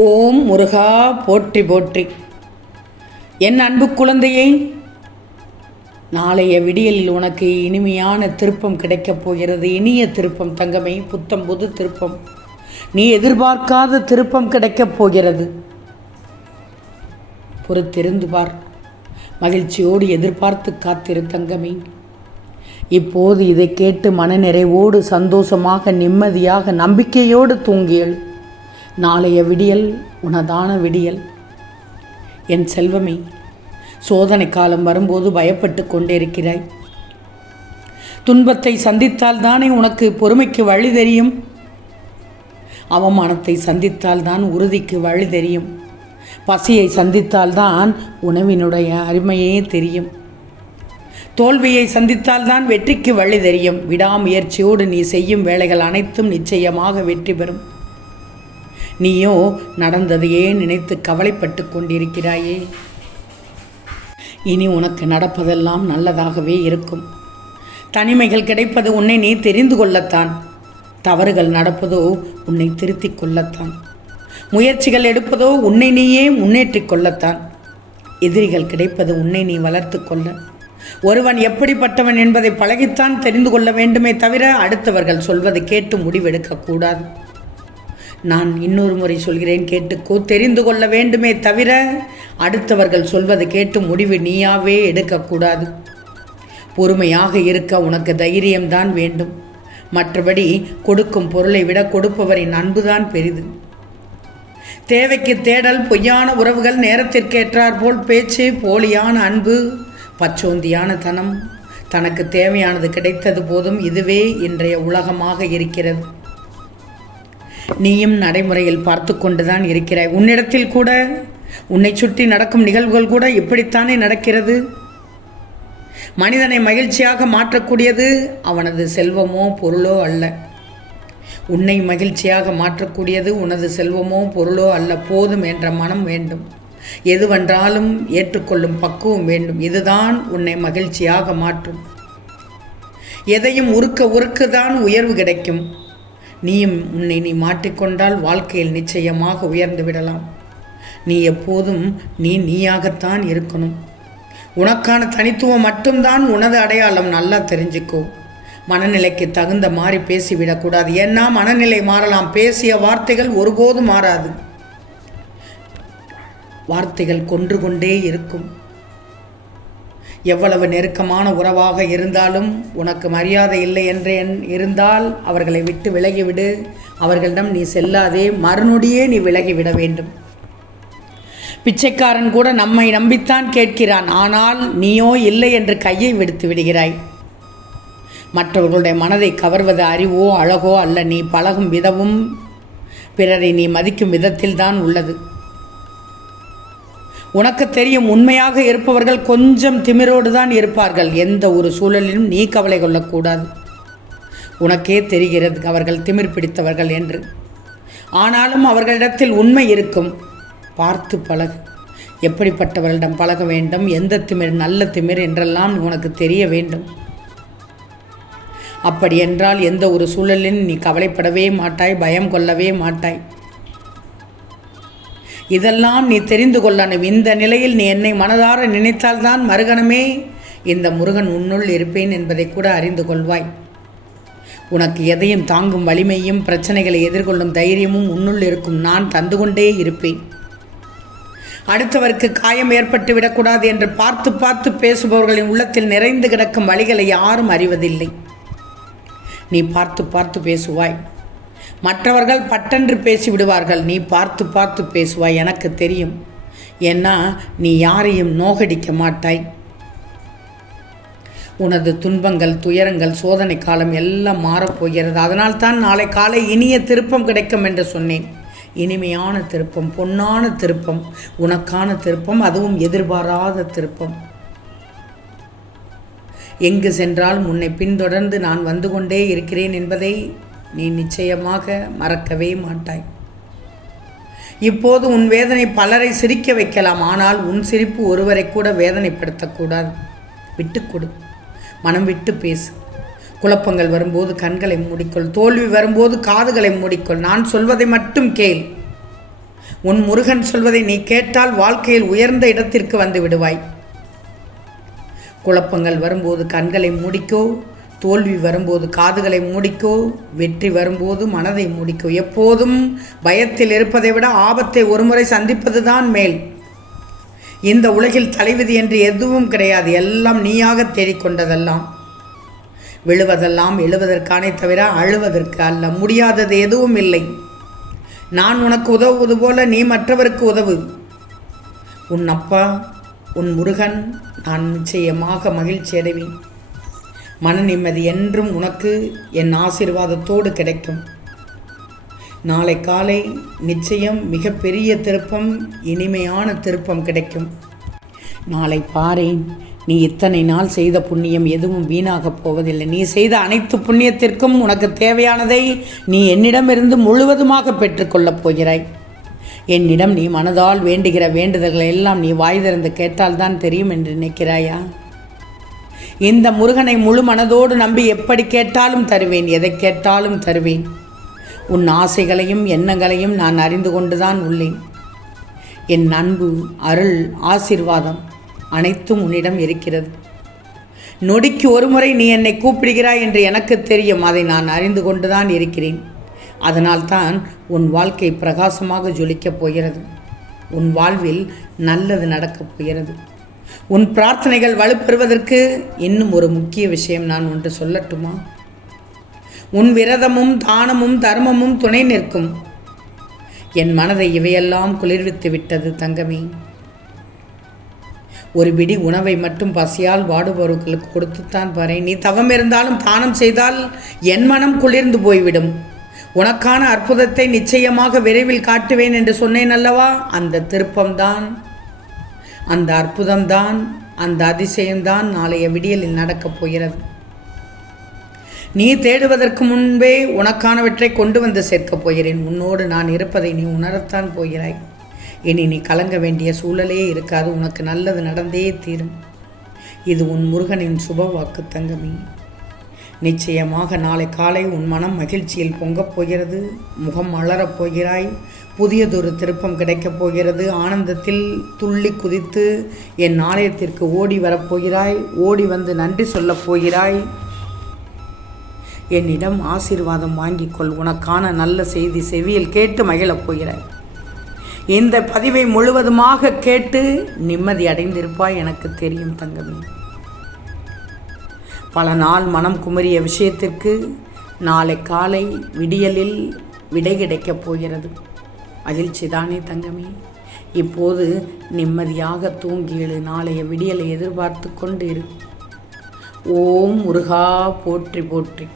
ஓம் முருகா போற்றி போற்றி. என் அன்பு குழந்தையை, நாளைய விடியலில் உனக்கு இனிமையான திருப்பம் கிடைக்கப் போகிறது. இனிய திருப்பம் தங்கமே, புத்தம் புது திருப்பம். நீ எதிர்பார்க்காத திருப்பம் கிடைக்கப் போகிறது. பொறுத்திருந்து பார். மகிழ்ச்சியோடு எதிர்பார்த்து காத்திரு தங்கமே. இப்போது இதை கேட்டு மனநிறைவோடு சந்தோஷமாக நிம்மதியாக நம்பிக்கையோடு தூங்கியல். நாளைய விடியல் உனதான விடியல். என் செல்வமே, சோதனை காலம் வரும்போது பயப்பட்டு கொண்டிருக்கிறாய். துன்பத்தை சந்தித்தால் தானே உனக்கு பொறுமைக்கு வழி தெரியும். அவமானத்தை சந்தித்தால் தான் உறுதிக்கு வழி தெரியும். பசியை சந்தித்தால்தான் உணவினுடைய அருமையே தெரியும். தோல்வியை சந்தித்தால்தான் வெற்றிக்கு வழி தெரியும். விடாமுயற்சியோடு நீ செய்யும் வேலைகள் அனைத்தும் நிச்சயமாக வெற்றி பெறும். நீயோ நடந்ததையே நினைத்து கவலைப்பட்டு கொண்டிருக்கிறாயே. இனி உனக்கு நடப்பதெல்லாம் நல்லதாகவே இருக்கும். தனிமைகள் கிடைப்பது உன்னை நீ தெரிந்து கொள்ளத்தான். தவறுகள் நடப்பதோ உன்னை திருத்திக் கொள்ளத்தான். முயற்சிகள் எடுப்பதோ உன்னை நீயே முன்னேற்றிக் கொள்ளத்தான். எதிரிகள் கிடைப்பது உன்னை நீ வளர்த்து கொள்ள. ஒருவன் எப்படிப்பட்டவன் என்பதை பழகித்தான் தெரிந்து கொள்ள வேண்டுமே தவிர அடுத்தவர்கள் சொல்வதை கேட்டு முடிவெடுக்கக்கூடாது. நான் இன்னொரு முறை சொல்கிறேன், கேட்டுக்கோ. தெரிந்து கொள்ள வேண்டுமே தவிர அடுத்தவர்கள் சொல்வதை கேட்டு முடிவு நீயாவே எடுக்கக்கூடாது. பொறுமையாக இருக்க உனக்கு தைரியம்தான் வேண்டும். மற்றபடி கொடுக்கும் பொருளை விட கொடுப்பவரின் அன்புதான் பெரிது. தேவைக்கு தேடல், பொய்யான உறவுகள், நேரத்திற்கு ஏற்றாற்போல் பேச்சு, போலியான அன்பு, பச்சோந்தியான தனம், தனக்கு தேவையானது கிடைத்தது போதும், இதுவே இன்றைய உலகமாக இருக்கிறது. நீயும் நடைமுறையில் பார்த்து கொண்டுதான் இருக்கிறாய். உன்னிடத்தில் கூட, உன்னை சுற்றி நடக்கும் நிகழ்வுகள் கூட இப்படித்தானே நடக்கிறது. மனிதனை மகிழ்ச்சியாக மாற்றக்கூடியது அவனது செல்வமோ பொருளோ அல்ல. உன்னை மகிழ்ச்சியாக மாற்றக்கூடியது உனது செல்வமோ பொருளோ அல்ல. போதும் என்ற மனம் வேண்டும். எதுவென்றாலும் ஏற்றுக்கொள்ளும் பக்குவம் வேண்டும். இதுதான் உன்னை மகிழ்ச்சியாக மாற்றும். எதையும் உருக்குதான் உயர்வு கிடைக்கும். நீயும் உன்னை நீ மாற்றிக்கொண்டால் வாழ்க்கையில் நிச்சயமாக உயர்ந்து விடலாம். நீ எப்போதும் நீயாகத்தான் இருக்கணும். உனக்கான தனித்துவம் மட்டும்தான் உனது அடையாளம். நல்லா தெரிஞ்சுக்கோ. மனநிலைக்கு தகுந்த மாதிரி பேசிவிடக்கூடாது. ஏன்னா மனநிலை மாறலாம், பேசிய வார்த்தைகள் ஒருபோதும் மாறாது. வார்த்தைகள் கொன்று கொண்டே இருக்கும். எவ்வளவு நெருக்கமான உறவாக இருந்தாலும் உனக்கு மரியாதை இல்லை என்று இருந்தால் அவர்களை விட்டு விலகிவிடு. அவர்களிடம் நீ செல்லாதே. மறுநொடியே நீ விலகிவிட வேண்டும். பிச்சைக்காரன் கூட நம்மை நம்பித்தான் கேட்கிறான். ஆனால் நீயோ இல்லை என்று கையை விடுத்து விடுகிறாய். மற்றவர்களுடைய மனதை கவர்வது அறிவோ அழகோ அல்ல. நீ பழகும் விதமும் பிறரை நீ மதிக்கும் விதத்தில்தான் உள்ளது. உனக்கு தெரியும், உண்மையாக இருப்பவர்கள் கொஞ்சம் திமிரோடு தான் இருப்பார்கள். எந்த ஒரு சூழலிலும் நீ கவலை கொள்ளக்கூடாது. உனக்கே தெரிகிறது அவர்கள் திமிர் பிடித்தவர்கள் என்று. ஆனாலும் அவர்களிடத்தில் உண்மை இருக்கும். பார்த்து பழகு. எப்படிப்பட்டவர்களிடம் பழக வேண்டும், எந்த திமிர் நல்ல திமிர் என்றெல்லாம் உனக்கு தெரிய வேண்டும். அப்படி என்றால் எந்த ஒரு சூழலிலும் நீ கவலைப்படவே மாட்டாய், பயம் கொள்ளவே மாட்டாய். இதெல்லாம் நீ தெரிந்து கொள்ளணும். இந்த நிலையில் நீ என்னை மனதார நினைத்தால்தான் மறுகணமே இந்த முருகன் உன்னுள் இருப்பேன் என்பதை கூட அறிந்து கொள்வாய். உனக்கு எதையும் தாங்கும் வலிமையும் பிரச்சனைகளை எதிர்கொள்ளும் தைரியமும் உன்னுள் இருக்கும். நான் தந்து கொண்டே இருப்பேன். அடுத்தவருக்கு காயம் ஏற்பட்டு விடக்கூடாது என்று பார்த்து பார்த்து பேசுபவர்களின் உள்ளத்தில் நிறைந்து கிடக்கும் வழிகளை யாரும் அறிவதில்லை. நீ பார்த்து பார்த்து பேசுவாய். மற்றவர்கள் பட்டென்று பேசிவிடுவார்கள். நீ பார்த்து பார்த்து பேசுவாய். எனக்கு தெரியும். ஏன்னா நீ யாரையும் நோகடிக்க மாட்டாய். உனது துன்பங்கள், துயரங்கள், சோதனை காலம் எல்லாம் மாறப்போகிறது. அதனால் தான் நாளை காலை இனிய திருப்பம் கிடைக்கும் என்று சொன்னேன். இனிமையான திருப்பம், பொன்னான திருப்பம், உனக்கான திருப்பம், அதுவும் எதிர்பாராத திருப்பம். எங்கு சென்றாலும் உன்னை பின்தொடர்ந்து நான் வந்து கொண்டே இருக்கிறேன் என்பதை நீ நிச்சயமாக மறக்கவே மாட்டாய். இப்போது உன் வேதனை பலரை சிரிக்க வைக்கலாம். ஆனால் உன் சிரிப்பு ஒருவரை கூட வேதனைப்படுத்தக்கூடாது. விட்டுக்கொடு. மனம் விட்டு பேசு. குழப்பங்கள் வரும்போது கண்களை மூடிக்கொள். தோல்வி வரும்போது காதுகளை மூடிக்கொள். நான் சொல்வதை மட்டும் கேள். உன் முருகன் சொல்வதை நீ கேட்டால் வாழ்க்கையில் உயர்ந்த இடத்திற்கு வந்து விடுவாய். குழப்பங்கள் வரும்போது கண்களை மூடிக்கோ, தோல்வி வரும்போது காதுகளை மூடிக்கோ, வெற்றி வரும்போது மனதை மூடிக்கோ. எப்போதும் பயத்தில் இருப்பதை விட ஆபத்தை ஒருமுறை சந்திப்பதுதான் மேல். இந்த உலகில் தலைவிதி என்று எதுவும் கிடையாது. எல்லாம் நீயாக தேடிக்கொண்டதெல்லாம். விழுவதெல்லாம் எழுவதற்கானே தவிர அழுவதற்கு அல்ல. முடியாதது எதுவும் இல்லை. நான் உனக்கு உதவுவது போல நீ மற்றவருக்கு உதவு. உன் அப்பா, உன் முருகன் நான் நிச்சயமாக மகிழ்ச்சி அடைவேன். மன நிம்மதி என்றும் உனக்கு என் ஆசீர்வாதத்தோடு கிடைக்கும். நாளை காலை நிச்சயம் மிகப்பெரிய திருப்பம், இனிமையான திருப்பம் கிடைக்கும். நாளை பாரேன். நீ இத்தனை நாள் செய்த புண்ணியம் எதுவும் வீணாகப் போவதில்லை. நீ செய்த அனைத்து புண்ணியத்திற்கும் உனக்கு தேவையானதை நீ என்னிடமிருந்து முழுவதுமாக பெற்றுக்கொள்ளப் போகிறாய். என்னிடம் நீ மனதால் வேண்டுகிற வேண்டுதல்களை எல்லாம் நீ வாய் திறந்து கேட்டால்தான் தெரியும் என்று நினைக்கிறாயா? இந்த முருகனை முழு மனதோடு நம்பி எப்படி கேட்டாலும் தருவேன், எதை கேட்டாலும் தருவேன். உன் ஆசைகளையும் எண்ணங்களையும் நான் அறிந்து கொண்டுதான் உள்ளேன். என் அன்பு, அருள், ஆசீர்வாதம் அனைத்தும் உன்னிடம் இருக்கிறது. நொடிக்கு ஒரு முறை நீ என்னை கூப்பிடுகிறாய் என்று எனக்கு தெரியும். அதை நான் அறிந்து கொண்டுதான் இருக்கிறேன். அதனால்தான் உன் வாழ்க்கை பிரகாசமாக ஜொலிக்கப் போகிறது. உன் வாழ்வில் நல்லது நடக்கப் போகிறது. உன் பிரார்த்தனைகள் வலுப்பெறுவதற்கு இன்னும் ஒரு முக்கிய விஷயம் நான் ஒன்று சொல்லட்டுமா? உன் விரதமும் தானமும் தர்மமும் துணை நிற்கும். என் மனதை இவையெல்லாம் குளிர்வித்து விட்டது தங்கமே. ஒரு பிடி உணவை மட்டும் பசியால் வாடுபவர்களுக்கு கொடுத்துத்தான் பாரு. நீ தவம் இருந்தாலும் தானம் செய்தால் என் மனம் குளிர்ந்து போய்விடும். உனக்கான அற்புதத்தை நிச்சயமாக விரைவில் காட்டுவேன் என்று சொன்னேன் அல்லவா? அந்த திருப்பம்தான், அந்த அற்புதம்தான், அந்த அதிசயம்தான் நாளைய விடியலில் நடக்கப் போகிறது. நீ தேடுவதற்கு முன்பே உனக்கானவற்றை கொண்டு வந்து சேர்க்கப் போகிறேன். உன்னோடு நான் இருப்பதை நீ உணரத்தான் போகிறாய். இனி நீ கலங்க வேண்டிய சூழலே இருக்காது. உனக்கு நல்லது நடந்தே தீரும். இது உன் முருகனின் சுப வாக்கு தங்கமே. நிச்சயமாக நாளை காலை உன் மனம் மகிழ்ச்சியில் பொங்கப் போகிறது. முகம் மலரப் போகிறாய். புதியதொரு திருப்பம் கிடைக்கப் போகிறது. ஆனந்தத்தில் துள்ளி குதித்து என் ஆலயத்திற்கு ஓடி வரப்போகிறாய். ஓடி வந்து நன்றி சொல்லப் போகிறாய். என்னிடம் ஆசீர்வாதம் வாங்கிக்கொள். உனக்கான நல்ல செய்தி செவியில் கேட்டு மகிழப் போகிறாய். இந்த பதிவை முழுவதுமாக கேட்டு நிம்மதி அடைந்திருப்பாய், எனக்கு தெரியும் தங்கமே. பல நாள் மனம் குமரிய விஷயத்திற்கு நாளை காலை விடியலில் விடை கிடைக்கப் போகிறது. மகிழ்ச்சி தானே தங்கமே? இப்போது நிம்மதியாக தூங்கி எழு. நாளைய விடியலை எதிர்பார்த்து கொண்டு இரு. ஓம் முருகா போற்றி போற்றி.